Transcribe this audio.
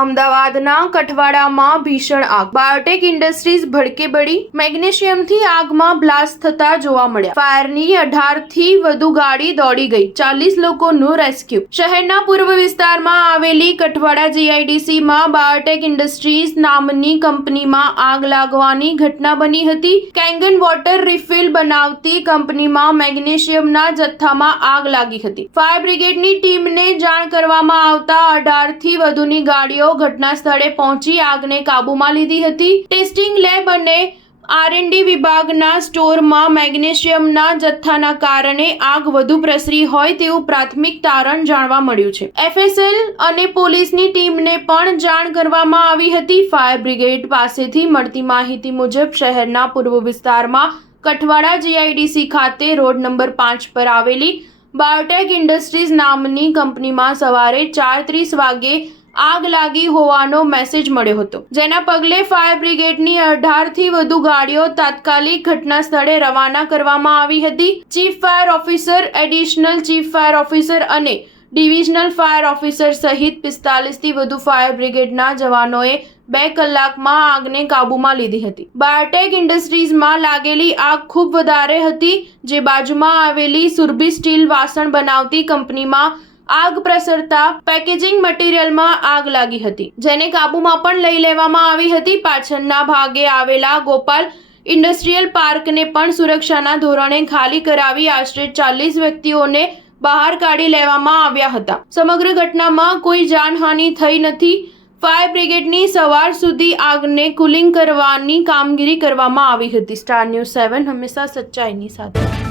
અમદાવાદના કઠવાડામાં ભીષણ આગ, બાયોટેક ઇન્ડસ્ટ્રીઝ ભડકે બળી, મેગ્નેશિયમથી આગમાં બ્લાસ્ટ થતા જોવા મળ્યા. ફાયરની 18 થી વધુ ગાડી દોડી ગઈ, 40 લોકોનું રેસ્ક્યુ. શહેરના પૂર્વ વિસ્તારમાં આવેલી કઠવાડા જીઆઈડીસીમાં બાયોટેક ઇન્ડસ્ટ્રીઝ નામની કંપનીમાં આગ લાગવાની ઘટના બની હતી. કેંગન વોટર રિફિલ બનાવતી કંપનીમાં મેગ્નેશિયમના જથ્થામાં આગ લાગી હતી. ફાયર બ્રિગેડની ટીમને જાણ કરવામાં આવતા 18 થી વધુની ગાડીઓ ઘટના સ્થળે પહોંચી આગને કાબૂમાં લીધી હતી. ટેસ્ટિંગ લેબ અને R&D વિભાગના સ્ટોરમાં મેગ્નેશિયમના જથ્થાના કારણે આગ વધુ પ્રસરી હોય તેવું પ્રાથમિક તારણ જાણવા મળ્યું છે. FSL અને પોલીસની ટીમને પણ જાણ કરવામાં આવી હતી. ફાયર બ્રિગેડ પાસેથી મળતી માહિતી મુજબ શહેરના પૂર્વ વિસ્તારમાં કઠવાડા જીઆઈડીસી ખાતે રોડ નંબર 5 પર આવેલી બાયોટેક ઇન્ડસ્ટ્રીઝ નામની કંપનીમાં સવારે 4:30 વાગે આગ લાગી હોવાનો મેસેજ મળ્યો હતો, જેના પગલે ફાયર બ્રિગેડની 18 થી વધુ ગાડીઓ તાત્કાલિક ઘટના સ્થળે રવાના કરવામાં આવી હતી. Chief fire officer, additional chief fire officer અને ડિવિઝનલ ફાયર ઓફિસર સહિત 45 થી વધુ ફાયર બ્રિગેડના જવાનોએ 2 કલાકમાં આગને કાબૂમાં લીધી હતી. બાયોટેક ઇન્ડસ્ટ્રીઝમાં લાગેલી આગ ખૂબ વધારે હતી, જે બાજુમાં આવેલી સુરભી સ્ટીલ વાસણ બનાવતી કંપનીમાં આગ પ્રસરતા પેકેજિંગ મટીરિયલમાં આગ લાગી હતી, જેને કાબૂમાં પણ લઈ લેવામાં આવી હતી. પાછળના ભાગે આવેલા ગોપાલ ઇન્ડસ્ટ્રીયલ પાર્કને પણ સુરક્ષાના ધોરણે ખાલી કરાવી આશરે 40 વ્યક્તિઓને બહાર કાઢી લેવામાં આવ્યા હતા. સમગ્ર ઘટનામાં કોઈ જાનહાનિ થઈ નથી. ફાયર બ્રિગેડની સવાર સુધી આગને કુલિંગ કરવાની કામગીરી કરવામાં આવી હતી. સ્ટાર ન્યૂઝ 7 હંમેશા સચ્ચાઈની સાથે.